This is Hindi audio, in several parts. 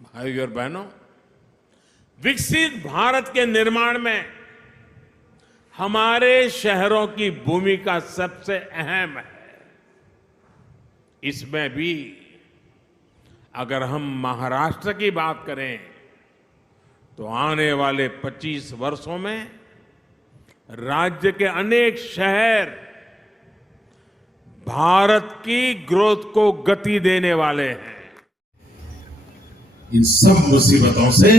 भाइयों और बहनों, विकसित भारत के निर्माण में हमारे शहरों की भूमिका सबसे अहम है। इसमें भी अगर हम महाराष्ट्र की बात करें तो आने वाले 25 वर्षों में राज्य के अनेक शहर भारत की ग्रोथ को गति देने वाले हैं। इन सब मुसीबतों से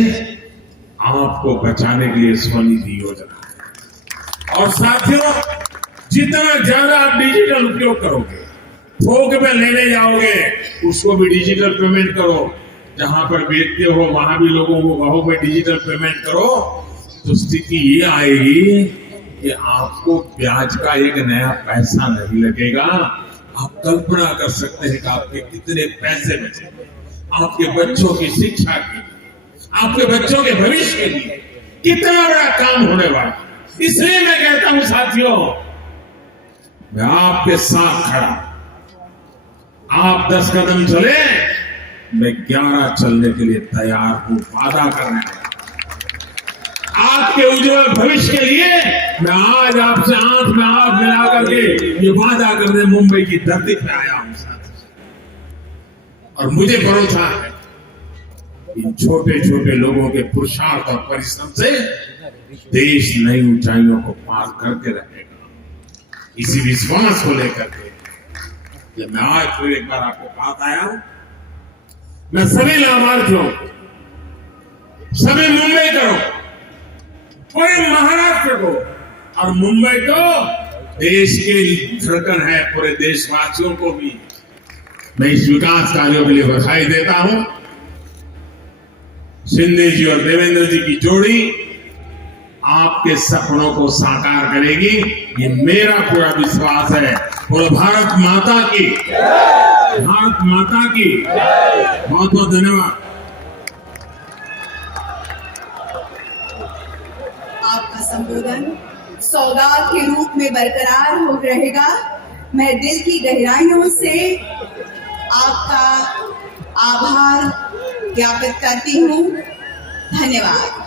आपको बचाने के लिए स्वनिधि योजना है। और साथियों, जितना ज्यादा आप डिजिटल उपयोग करोगे, थोक में लेने जाओगे, उसको भी डिजिटल पेमेंट करो। जहां पर बेचते हो वहां भी लोगों को कहो में डिजिटल पेमेंट करो, तो स्थिति ये आएगी कि आपको ब्याज का एक नया पैसा नहीं लगेगा। आप कल्पना कर सकते हैं कि आपके कितने पैसे बचेंगे, आपके बच्चों की शिक्षा के लिए, आपके बच्चों के भविष्य के लिए कितना बड़ा काम होने वाला। इसलिए मैं कहता हूं साथियों, मैं आपके साथ खड़ा। आप 10 कदम चले, मैं 11 चलने के लिए तैयार हूं। वादा करने आपके उज्जवल भविष्य के लिए मैं आज आपसे आंख में आंख मिला करके ये वादा करने मुंबई की धरती पे आया हूं साथियों। और मुझे भरोसा है इन छोटे छोटे लोगों के पुरुषार्थ और परिश्रम से देश नई ऊंचाइयों को पार करके रहेगा। इसी विश्वास को लेकर के जब मैं आज फिर एक बार आपके पास आया हूं, मैं सभी लाभार्थियों को, सभी मुंबई को, पूरे महाराष्ट्र को और मुंबई को देश की धड़कन है, पूरे देशवासियों को भी मैं इस विकास कार्यों के लिए बधाई देता हूं। शिंदे जी और देवेंद्र जी की जोड़ी आपके सपनों को साकार करेगी, ये मेरा पूरा विश्वास है। और भारत माता की, भारत माता की बहुत बहुत धन्यवाद। आपका संबोधन सौगात के रूप में बरकरार हो रहेगा। मैं दिल की गहराइयों से आपका आभार ज्ञापित करती हूँ। धन्यवाद।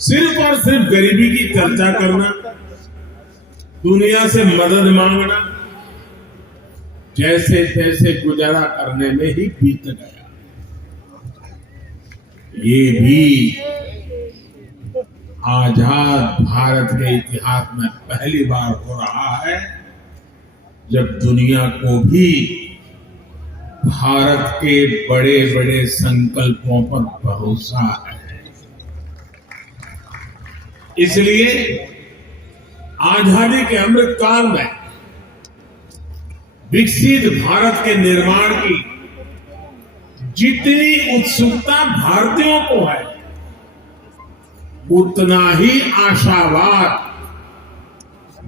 सिर्फ और सिर्फ गरीबी की चर्चा करना, दुनिया से मदद मांगना, जैसे तैसे गुजारा करने में ही बीत गया। ये भी आजाद भारत के इतिहास में पहली बार हो रहा है जब दुनिया को भी भारत के बड़े बड़े संकल्पों पर भरोसा है। इसलिए आजादी के अमृत काल में विकसित भारत के निर्माण की जितनी उत्सुकता भारतीयों को है, उतना ही आशावाद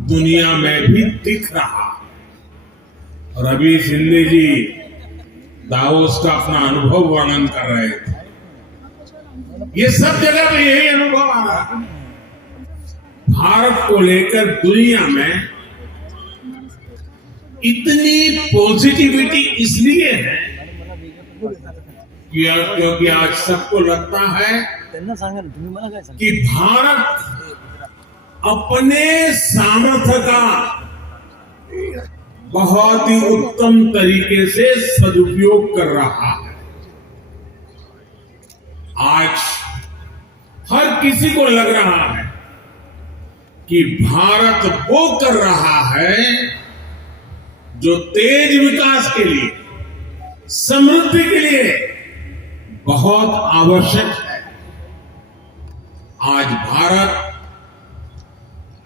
दुनिया में भी दिख रहा है। और अभी शिंदे जी दावोस का अपना अनुभव वर्णन कर रहे थे। ये सब जगह पे यही अनुभव आ रहा है। भारत को लेकर दुनिया में इतनी पॉजिटिविटी इसलिए है क्योंकि आज सबको लगता है कि भारत अपने सामर्थ्य का बहुत ही उत्तम तरीके से सदुपयोग कर रहा है। आज हर किसी को लग रहा है कि भारत वो कर रहा है जो तेज विकास के लिए, समृद्धि के लिए बहुत आवश्यक है। आज भारत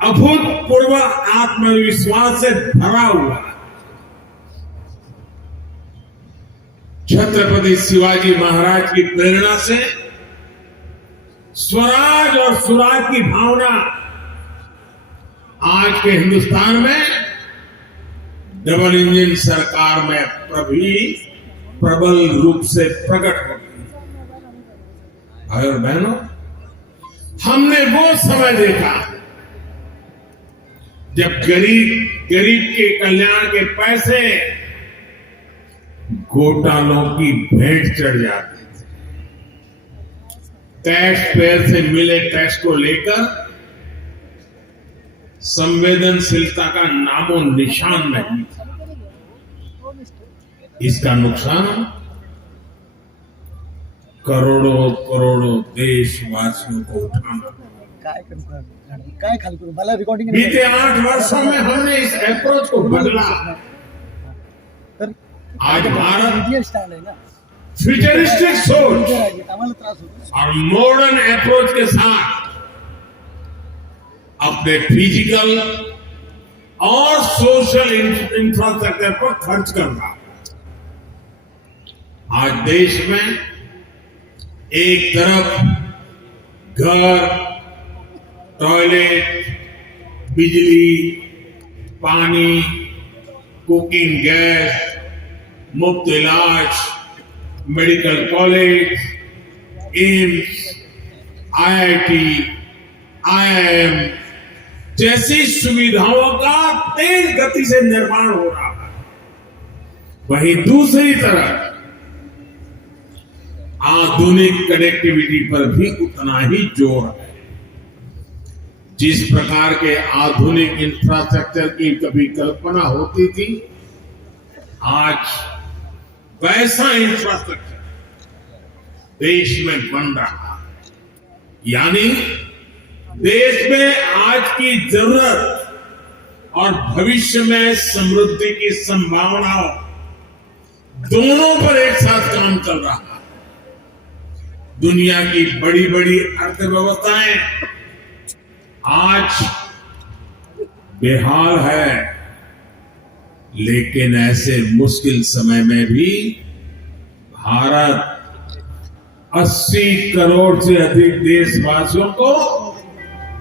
अभूतपूर्व आत्मविश्वास से भरा हुआ है। छत्रपति शिवाजी महाराज की प्रेरणा से स्वराज और सुराज की भावना आज के हिंदुस्तान में डबल इंजन सरकार में प्रबल रूप से प्रकट होती है। भाई और बहनों, हमने वो समय देखा जब गरीब के कल्याण के पैसे घोटालों की भेंट चढ़ जाते थे। टैक्स पेयर से मिले टैक्स को लेकर संवेदनशीलता का नामो निशान नहीं था। इसका नुकसान करोड़ों करोड़ों देशवासियों को उठाना। बीते 8 वर्षों में हमने इस अप्रोच को बदला। आज भारत फ्यूचरिस्टिक सोच और मॉडर्न अप्रोच के साथ अपने फिजिकल और सोशल इंफ्रास्ट्रक्चर पर खर्च कर रहा है। आज देश में एक तरफ घर, टॉयलेट, बिजली, पानी, कुकिंग गैस, मुफ्त इलाज, medical college, AIIMS, IIT, IIM जैसी सुविधाओं का तेज गति से निर्माण हो रहा है। वहीं दूसरी तरफ आधुनिक कनेक्टिविटी पर भी उतना ही जोर है। जिस प्रकार के आधुनिक इंफ्रास्ट्रक्चर की कभी कल्पना होती थी, आज वैसा इंफ्रास्ट्रक्चर देश में बन रहा है। यानी देश में आज की जरूरत और भविष्य में समृद्धि की संभावनाओं दोनों पर एक साथ काम चल रहा है। दुनिया की बड़ी बड़ी अर्थव्यवस्थाएं आज बेहाल है, लेकिन ऐसे मुश्किल समय में भी भारत 80 करोड़ से अधिक देशवासियों को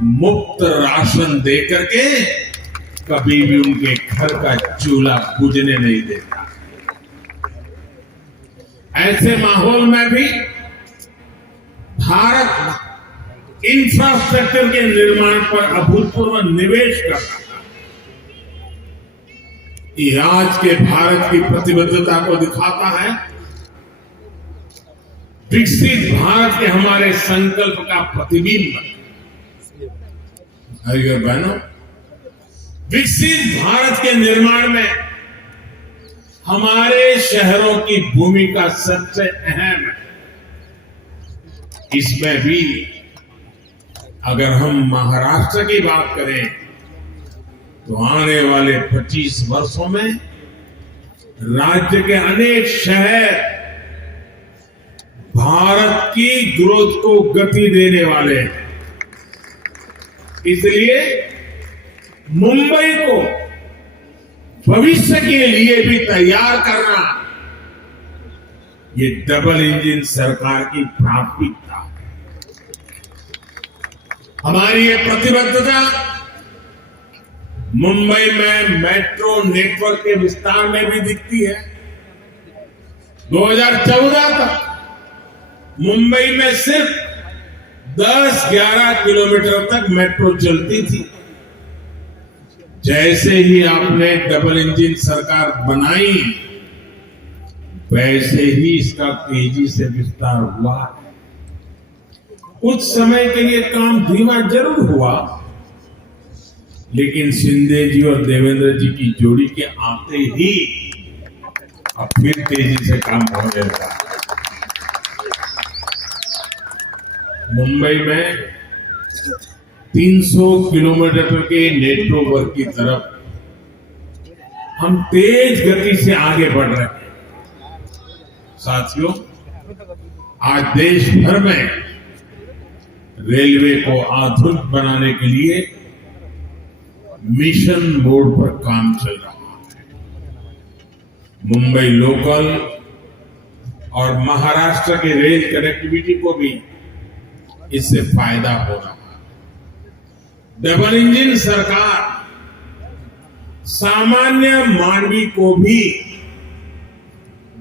मुफ्त राशन देकर के कभी भी उनके घर का चूल्हा बुझने नहीं देता। ऐसे माहौल में भी भारत इंफ्रास्ट्रक्चर के निर्माण पर अभूतपूर्व निवेश कर रहा है। ये आज के भारत की प्रतिबद्धता को दिखाता है। विकसित भारत के हमारे संकल्प का प्रतिबिंब। भाइयों और बहनों, विकसित भारत के निर्माण में हमारे शहरों की भूमिका सबसे अहम है। इसमें भी अगर हम महाराष्ट्र की बात करें तो आने वाले 25 वर्षों में राज्य के अनेक शहर भारत की ग्रोथ को गति देने वाले हैं। इसलिए मुंबई को भविष्य के लिए भी तैयार करना ये डबल इंजन सरकार की प्राथमिकता है। हमारी ये प्रतिबद्धता मुंबई में मेट्रो नेटवर्क के विस्तार में भी दिखती है। 2014 तक मुंबई में सिर्फ 10-11 किलोमीटर तक मेट्रो चलती थी। जैसे ही आपने डबल इंजन सरकार बनाई, वैसे ही इसका तेजी से विस्तार हुआ। कुछ समय के लिए काम धीमा जरूर हुआ, लेकिन शिंदे जी और देवेंद्र जी की जोड़ी के आते ही अब फिर तेजी से काम होने लगा। मुंबई में 300 किलोमीटर के नेटवर्क की तरफ हम तेज गति से आगे बढ़ रहे हैं। साथियों, आज देश भर में रेलवे को आधुनिक बनाने के लिए मिशन मोड पर काम चल रहा है। मुंबई लोकल, और महाराष्ट्र की रेल कनेक्टिविटी को भी इससे फायदा हो रहा है। डबल इंजन सरकार सामान्य मानवी को भी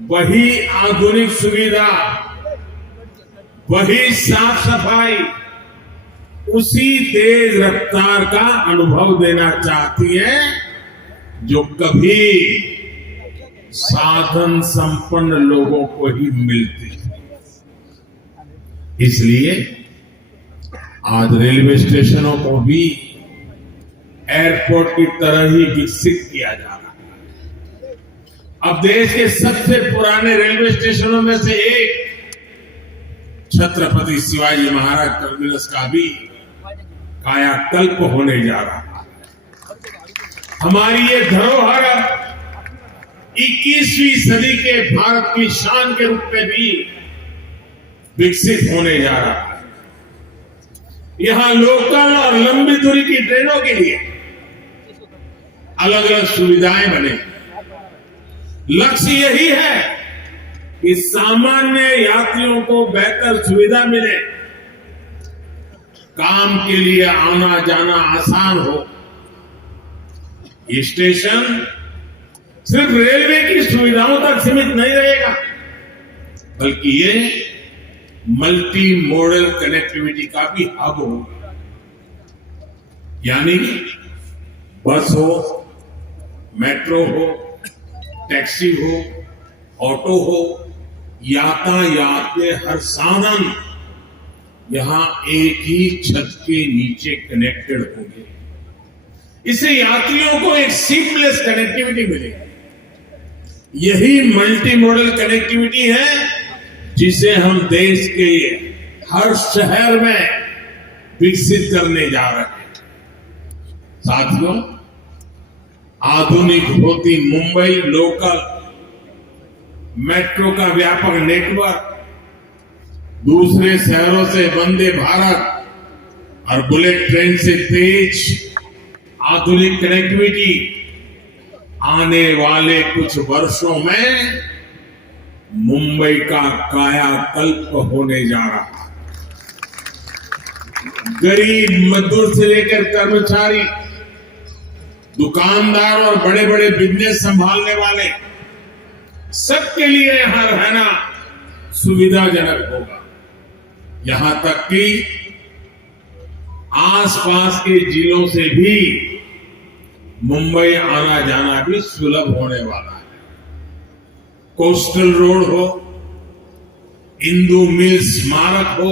वही आधुनिक सुविधा, वही साफ सफाई, उसी तेज रफ्तार का अनुभव देना चाहती है जो कभी साधन संपन्न लोगों को ही मिलती है। इसलिए आज रेलवे स्टेशनों को भी एयरपोर्ट की तरह ही विकसित किया जा रहा है। अब देश के सबसे पुराने रेलवे स्टेशनों में से एक छत्रपति शिवाजी महाराज टर्मिनस का भी कायाकल्प होने जा रहा है। हमारी ये धरोहर 21वीं सदी के भारत की शान के रूप में भी विकसित होने जा रहा है। यहां लोकल और लंबी दूरी की ट्रेनों के लिए अलग अलग सुविधाएं बने। लक्ष्य यही है कि सामान्य यात्रियों को बेहतर सुविधा मिले, काम के लिए आना जाना आसान हो। ये स्टेशन सिर्फ रेलवे की सुविधाओं तक सीमित नहीं रहेगा, बल्कि ये मल्टी मॉडल कनेक्टिविटी का भी हब होगा। यानी बस हो, मेट्रो हो, टैक्सी हो, ऑटो हो, यातायात के हर साधन यहां एक ही छत के नीचे कनेक्टेड होंगे। इससे यात्रियों को एक सीमलेस कनेक्टिविटी मिलेगी। यही मल्टी मॉडल कनेक्टिविटी है जिसे हम देश के हर शहर में विकसित करने जा रहे हैं। साथियों, आधुनिक होती मुंबई लोकल मेट्रो का व्यापक नेटवर्क, दूसरे शहरों से वंदे भारत और बुलेट ट्रेन से तेज आधुनिक कनेक्टिविटी आने वाले कुछ वर्षों में मुंबई का कायाकल्प होने जा रहा है। गरीब मजदूर से लेकर कर्मचारी, दुकानदार और बड़े बड़े बिजनेस संभालने वाले सबके लिए यहां रहना सुविधाजनक होगा। यहां तक कि आसपास के जिलों से भी मुंबई आना जाना भी सुलभ होने वाला है। कोस्टल रोड हो, इंदू मिल स्मारक हो,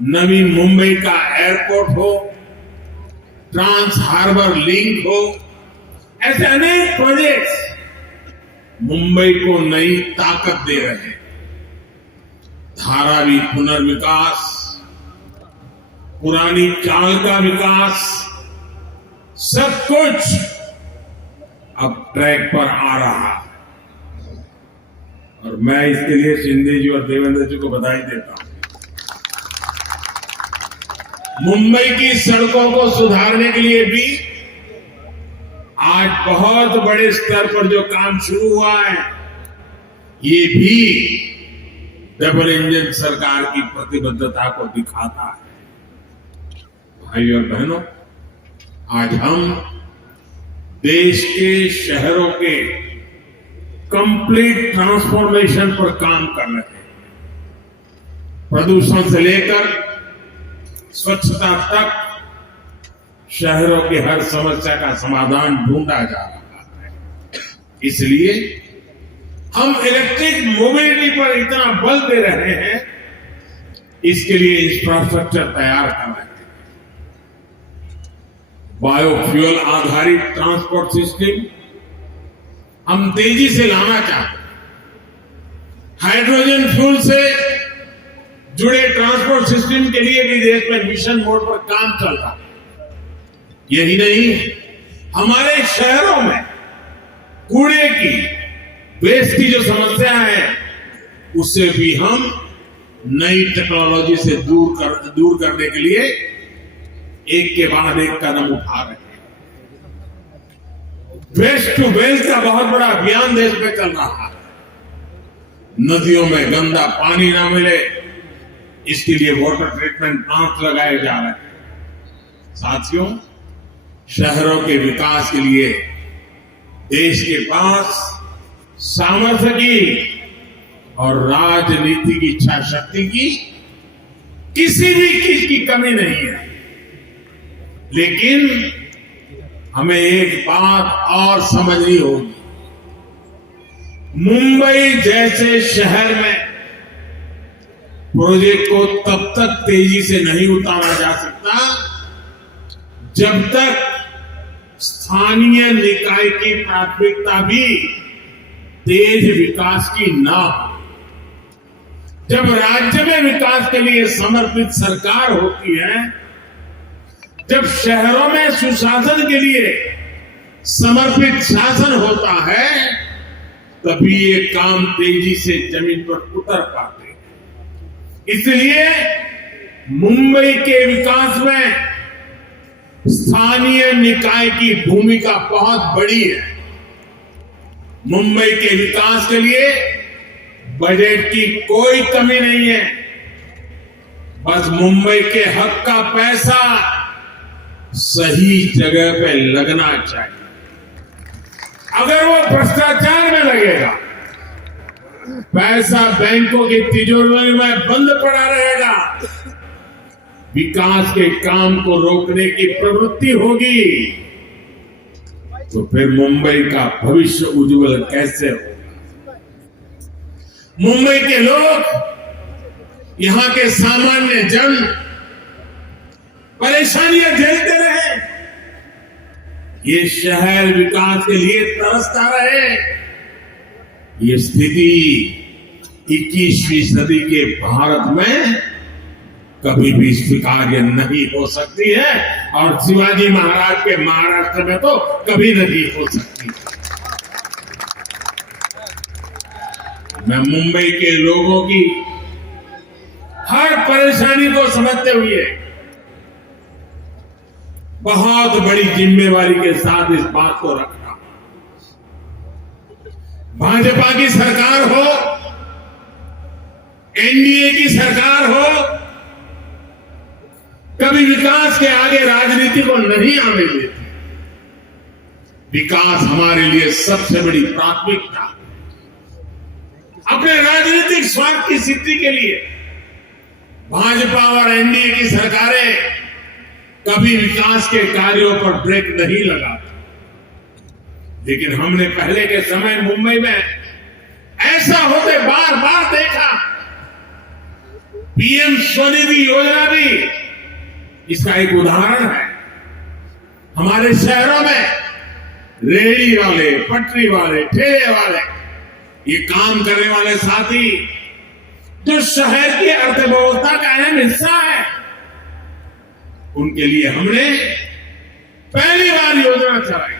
नवी मुंबई का एयरपोर्ट हो, ट्रांस हार्बर लिंक हो, ऐसे अनेक प्रोजेक्ट्स मुंबई को नई ताकत दे रहे हैं। धारावी पुनर्विकास, पुरानी चाल का विकास, सब कुछ अब ट्रैक पर आ रहा है और मैं इसके लिए शिंदे जी और देवेंद्र जी को बधाई देता हूं। मुंबई की सड़कों को सुधारने के लिए भी आज बहुत बड़े स्तर पर जो काम शुरू हुआ है, ये भी डबल इंजन सरकार की प्रतिबद्धता को दिखाता है। भाइयों और बहनों, आज हम देश के शहरों के कंप्लीट ट्रांसफॉर्मेशन पर काम कर रहे हैं। प्रदूषण से लेकर स्वच्छता तक शहरों की हर समस्या का समाधान ढूंढा जा रहा है। इसलिए हम इलेक्ट्रिक मोबिलिटी पर इतना बल दे रहे हैं, इसके लिए इंफ्रास्ट्रक्चर तैयार कर रहे हैं। बायोफ्यूल आधारित ट्रांसपोर्ट सिस्टम हम तेजी से लाना चाहते हैं। हाइड्रोजन फ्यूल से जुड़े ट्रांसपोर्ट सिस्टम के लिए भी देश में मिशन मोड पर काम चल रहा है। यही नहीं, हमारे शहरों में कूड़े की, वेस्ट की जो समस्या है, उससे भी हम नई टेक्नोलॉजी से दूर करने के लिए एक के बाद एक कदम उठा रहे हैं। वेस्ट टू वेल्थ का बहुत बड़ा अभियान देश में चल रहा है। नदियों में गंदा पानी ना मिले, इसके लिए वाटर ट्रीटमेंट प्लांट लगाए जा रहे हैं। साथियों, शहरों के विकास के लिए देश के पास सामर्थ्य की और राजनीति की इच्छा शक्ति की किसी भी चीज की कमी नहीं है। लेकिन हमें एक बात और समझनी होगी, मुंबई जैसे शहर में प्रोजेक्ट को तब तक तेजी से नहीं उतारा जा सकता जब तक स्थानीय निकाय की प्राथमिकता भी तेज विकास की ना हो। जब राज्य में विकास के लिए समर्पित सरकार होती है, जब शहरों में सुशासन के लिए समर्पित शासन होता है, तभी ये काम तेजी से जमीन पर उतर पाते हैं। इसलिए मुंबई के विकास में स्थानीय निकाय की भूमिका बहुत बड़ी है। मुंबई के विकास के लिए बजट की कोई कमी नहीं है। बस मुंबई के हक का पैसा सही जगह पे लगना चाहिए। अगर वो भ्रष्टाचार में लगेगा, पैसा बैंकों की तिजोरी में बंद पड़ा रहेगा, विकास के काम को रोकने की प्रवृत्ति होगी, तो फिर मुंबई का भविष्य उज्जवल कैसे होगा? मुंबई के लोग, यहां के सामान्य जन परेशानियां झेलते रहे, ये शहर विकास के लिए तरसता रहे। ये स्थिति 21वीं सदी के भारत में कभी भी स्वीकार्य नहीं हो सकती है, और शिवाजी महाराज के महाराष्ट्र में तो कभी नहीं हो सकती। मैं मुंबई के लोगों की हर परेशानी को समझते हुए बहुत बड़ी जिम्मेवारी के साथ इस बात को रख रहा हूं। भाजपा की सरकार हो, एनडीए की सरकार हो, कभी विकास के आगे राजनीति को नहीं आने देती। विकास हमारे लिए सबसे बड़ी प्राथमिकता। अपने राजनीतिक स्वार्थ की सिद्धि के लिए भाजपा और एनडीए की सरकारें कभी विकास के कार्यों पर ब्रेक नहीं लगाती। लेकिन हमने पहले के समय मुंबई में ऐसा होते बार बार देखा। पीएम स्वनिधि योजना भी इसका एक उदाहरण है। हमारे शहरों में रेहड़ी वाले, पटरी वाले, ठेले वाले, ये काम करने वाले साथी जो शहर की अर्थव्यवस्था का अहम हिस्सा है, उनके लिए हमने पहली बार योजना चलाई।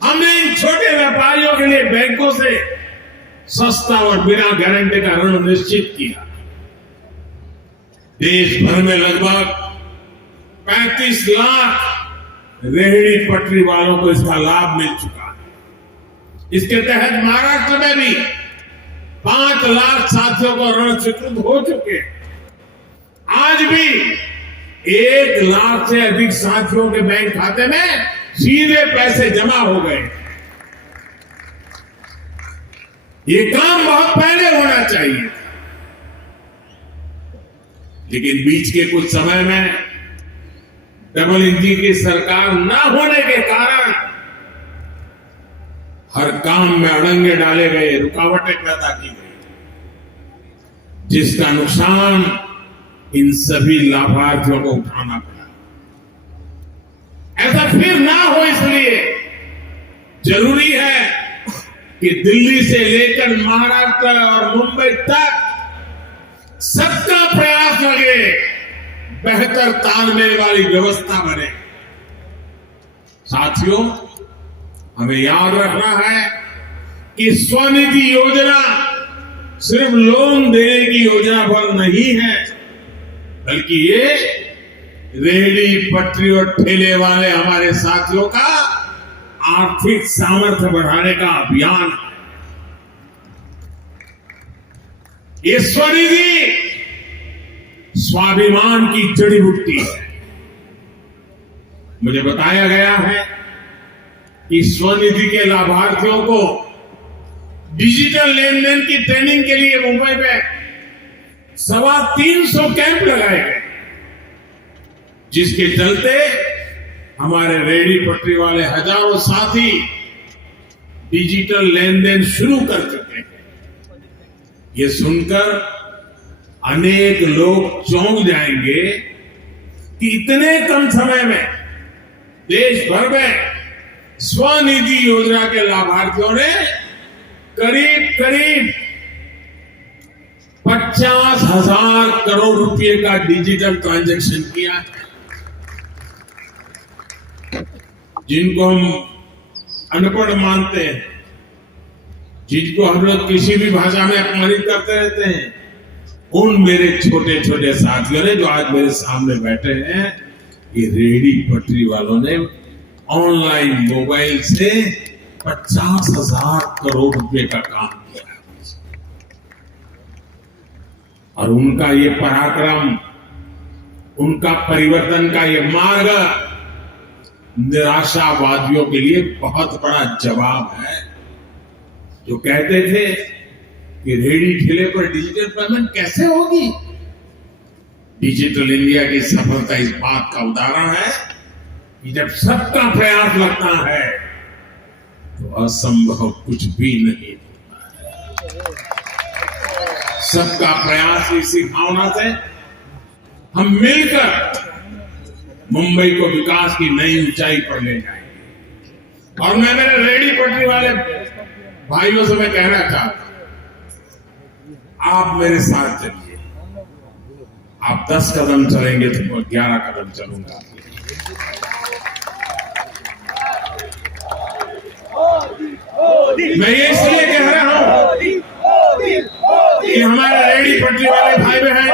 हमने इन छोटे व्यापारियों के लिए बैंकों से सस्ता और बिना गारंटी का ऋण निश्चित किया। देश भर में लगभग 35 लाख रेहड़ी पटरी वालों को इसका लाभ मिल चुका है। इसके तहत महाराष्ट्र में भी 5 लाख साथियों को ऋण स्वीकृत हो चुके हैं। आज भी 1 लाख से अधिक साथियों के बैंक खाते में सीधे पैसे जमा हो गए। ये काम बहुत पहले होना चाहिए, लेकिन बीच के कुछ समय में डबल इंजन की सरकार न होने के कारण हर काम में अड़ंगे डाले गए, रुकावटें पैदा की गई, जिसका नुकसान इन सभी लाभार्थियों को उठाना पड़ा। ऐसा फिर ना हो, इसलिए जरूरी है कि दिल्ली से लेकर महाराष्ट्र और मुंबई तक सबका प्रयास लगे, बेहतर तालमेल वाली व्यवस्था बने। साथियों, हमें याद रखना है कि स्वनिधि योजना सिर्फ लोन देने की योजना पर नहीं है, बल्कि ये रेहड़ी पटरी और ठेले वाले हमारे साथियों का आर्थिक सामर्थ्य बढ़ाने का अभियान है। ये स्वनिधि स्वाभिमान की जड़ी बूटी है। मुझे बताया गया है कि स्वनिधि के लाभार्थियों को डिजिटल लेन देन की ट्रेनिंग के लिए मुंबई में 350 कैंप लगाए गए, जिसके चलते हमारे रेहड़ी पटरी वाले हजारों साथी डिजिटल लेन देन शुरू कर चुके हैं। ये सुनकर अनेक लोग चौंक जाएंगे कि इतने कम समय में देश भर में स्वनिधि योजना के लाभार्थियों ने करीब 50,000 करोड़ रुपए का डिजिटल ट्रांजैक्शन किया है। जिनको हम अनपढ़ मानते हैं, जिनको हम लोग किसी भी भाषा में अपमानित करते रहते हैं, उन मेरे छोटे छोटे साथियों ने जो आज मेरे सामने बैठे हैं, ये रेहड़ी पटरी वालों ने ऑनलाइन मोबाइल से 50,000 करोड़ रुपए का काम किया है। और उनका ये पराक्रम, उनका परिवर्तन का ये मार्ग निराशावादियों के लिए बहुत बड़ा जवाब है, जो कहते थे कि रेहड़ी ठेले पर डिजिटल पेमेंट कैसे होगी। डिजिटल इंडिया की सफलता इस बात का उदाहरण है कि जब सबका प्रयास लगता है तो असंभव कुछ भी नहीं होता है। सबका प्रयास इसी भावना से हम मिलकर मुंबई को विकास की नई ऊंचाई पर ले जाएंगे। और मैं मेरे रेहड़ी पटरी वाले भाइयों से मैं कहना चाहता हूं, आप मेरे साथ चलिए। आप 10 कदम चलेंगे तो मैं 11 कदम चलूंगा। मैं ये इसलिए कह रहा हूं कि हमारे रेहड़ी पटरी वाले भाई बहन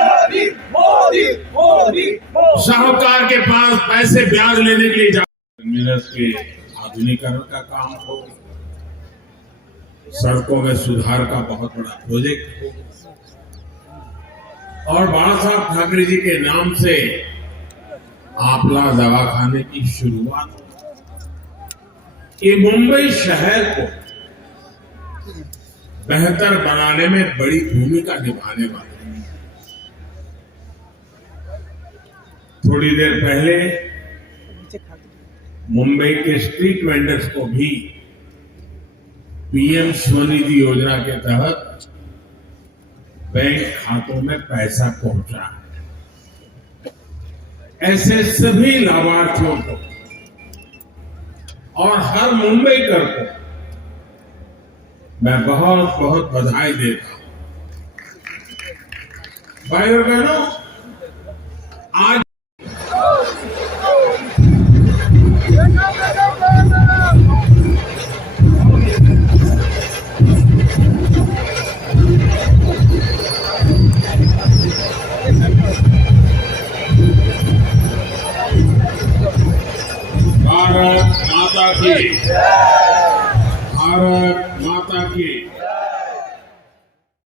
साहूकार के पास पैसे ब्याज लेने के लिए टर्मिनस के आधुनिकीकरण का काम हो, सड़कों में सुधार का बहुत बड़ा प्रोजेक्ट हो, और बाला साहब ठाकरे जी के नाम से आपला दवाखाने की शुरुआत हो। ये मुंबई शहर को बेहतर बनाने में बड़ी भूमिका निभाने वाले हैं। थोड़ी देर पहले मुंबई के स्ट्रीट वेंडर्स को भी पीएम स्वनिधि योजना के तहत बैंक खातों में पैसा पहुंचा है। ऐसे सभी लाभार्थियों को और हर मुंबईकर को मैं बहुत बहुत बधाई देता हूं। भाई और बहनों, आज भारत माता की, भारत माता की।